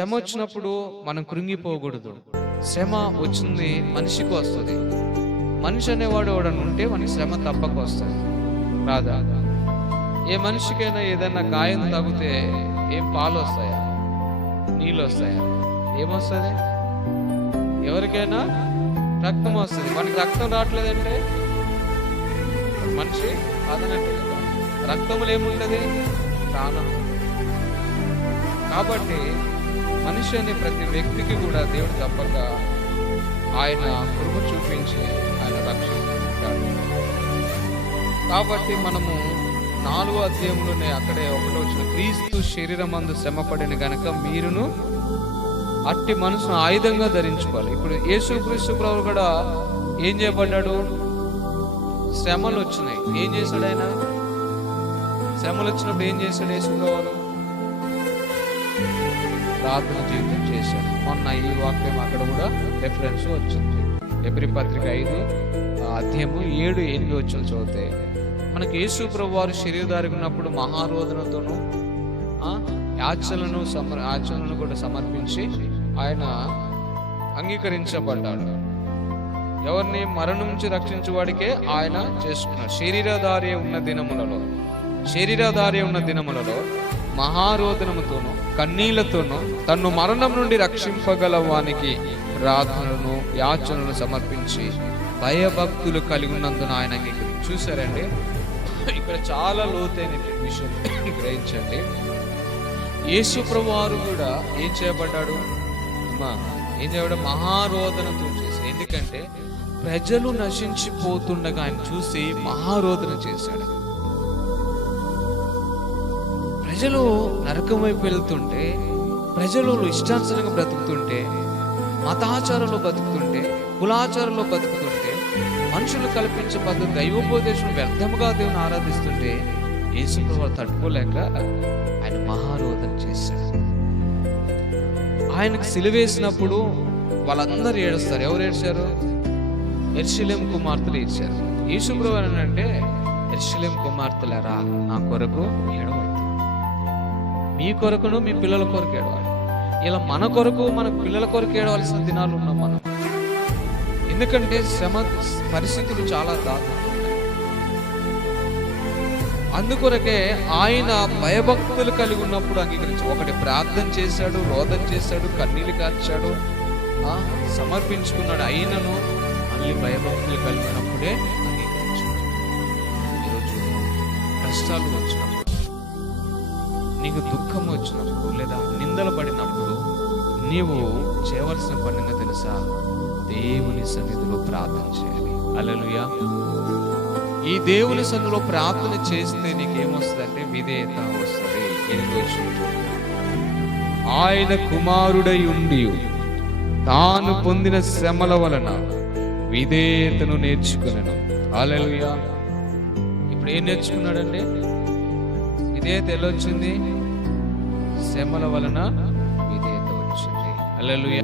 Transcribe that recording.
శ్రమ వచ్చినప్పుడు మనం కృంగిపోకూడదు. శ్రమ వచ్చింది మనిషికి వస్తుంది. మనిషి అనేవాడు ఎవడన్నా ఉంటే మనకి శ్రమ తప్పక వస్తుంది, రాదా? ఏ మనిషికైనా ఏదైనా గాయం తాగితే ఏం పాలు వస్తాయా, నీళ్ళు వస్తాయా? ఏమొస్తుంది? ఎవరికైనా రక్తం వస్తుంది. మనకి రక్తం రావట్లేదంటే మనిషి అదనంటే కదా. రక్తంలో ఏముంటుంది? ప్రాణం. కాబట్టి మనిషి అనే ప్రతి వ్యక్తికి కూడా దేవుడు తప్పక ఆయన కృప చూపించి ఆయన రక్షిస్తాడు. కాబట్టి మనము 4వ అధ్యాయంలోనే అక్కడే 1వ వచనం, క్రీస్తు శరీరమందు శ్రమపడిన గనుక మీరును అట్టి మనసును ఆయుధంగా ధరించుకోవాలి. ఇప్పుడు యేసుక్రీస్తు ప్రభువు కూడా ఏం చేయబడ్డాడు? శ్రమలు వచ్చినాయి. ఏం చేశాడు ఆయన? శ్రమలు వచ్చినప్పుడు ఏం చేశాడు యేసు ప్రభువు? ప్రార్థన జీవితం చేశాడు. మొన్న ఈ వాక్యం అక్కడ కూడా రెఫరెన్స్ వచ్చింది. ఎబ్రీ పత్రిక 5 అధ్యాయము 7, 8 వచ్చిన చదివితే మనకి యేసు ప్రభు వారు శరీరధారిగా ఉన్నప్పుడు మహారోదనతోనూ యాచనలను కూడా సమర్పించి ఆయన అంగీకరించబడ్డాడు. ఎవరిని? మరణం నుంచి రక్షించువాడికే ఆయన చేసుకున్నాడు. శరీరధారి ఉన్న దినములలో మహారోదనముతోనూ కన్నీళ్లతోనూ తన్ను మరణం నుండి రక్షింపగల వానికి ప్రార్థనలను యాచనలను సమర్పించి భయభక్తులు కలిగి ఉన్నందున ఆయన అంగీకరించి. చూసారండి, ఇక్కడ చాలా లోతైన విషయం గ్రహించండి. యేసు ప్రభు వారు కూడా ఏం చేయబడ్డాడు? ఏం చేయబడ్డా? మహారోదనతో చేశాడు. ఎందుకంటే ప్రజలు నశించిపోతుండగా ఆయన చూసి మహారోదన చేశాడు. ప్రజలు నరకం వైపు వెళ్తుంటే, ప్రజలు ఇష్టానుసారంగా బ్రతుకుతుంటే, మతాచారంలో బతుకుతుంటే, కులాచారంలో బతుకుతుంటే, మనుషులు కల్పించే పద్ధతి దైవోపదేశం వ్యర్థముగా దేవుని ఆరాధిస్తుంటే యేసు ప్రభువు తట్టుకోలేక ఆయన మహారోదన చేశాడు. ఆయనకు సిలువేసినప్పుడు వాళ్ళందరూ ఏడుస్తారు. ఎవరు ఏడ్చారు? యెరూషలేము కుమార్తెలు ఏడ్చారు. యేసు ప్రభువు అంటే, యెరూషలేము కుమార్తెలారా, నా కొరకు ఏడవద్దు, మీ కొరకును మీ పిల్లల కొరకు ఏడవాలి. ఇలా మన కొరకు మన పిల్లల కొరకు ఏడవలసిన దినాలు ఉన్నాం మనం. ఎందుకంటే శ్రమ పరిస్థితులు చాలా దారుణం. అందుకొరకే ఆయన భయభక్తులు కలిగి ఉన్నప్పుడు అంగీకరించి ఒకటి ప్రార్థన చేశాడు, రోదన చేశాడు, కన్నీళ్ళు కార్చాడు, సమర్పించుకున్నాడు. అయినను మళ్ళీ భయభక్తులు కలిగినప్పుడే అంగీకరించాడు. ఈరోజు కష్టాలు వచ్చినప్పుడు, నీకు దుఃఖం వచ్చినప్పుడు, లేదా నిందలు పడినప్పుడు నీవు చేయవలసిన పనిగా తెలుసా? దేవుని సన్నిధిలో ప్రార్థన చేయాలి. హల్లెలూయా. ఈ దేవుని సన్నిధిలో ప్రార్థన చేస్తే నీకేమొస్తుందంటే విధేయత వస్తుంది. ఆయన కుమారుడై ఉండి తాను పొందిన శ్రమల వలన విధేయతను నేర్చుకున్నాను. హల్లెలూయా. ఇప్పుడు ఏం నేర్చుకున్నాడంటే? విధేయత ఎలా వచ్చింది? శ్రమల వలన విధేయత వచ్చింది. హల్లెలూయా.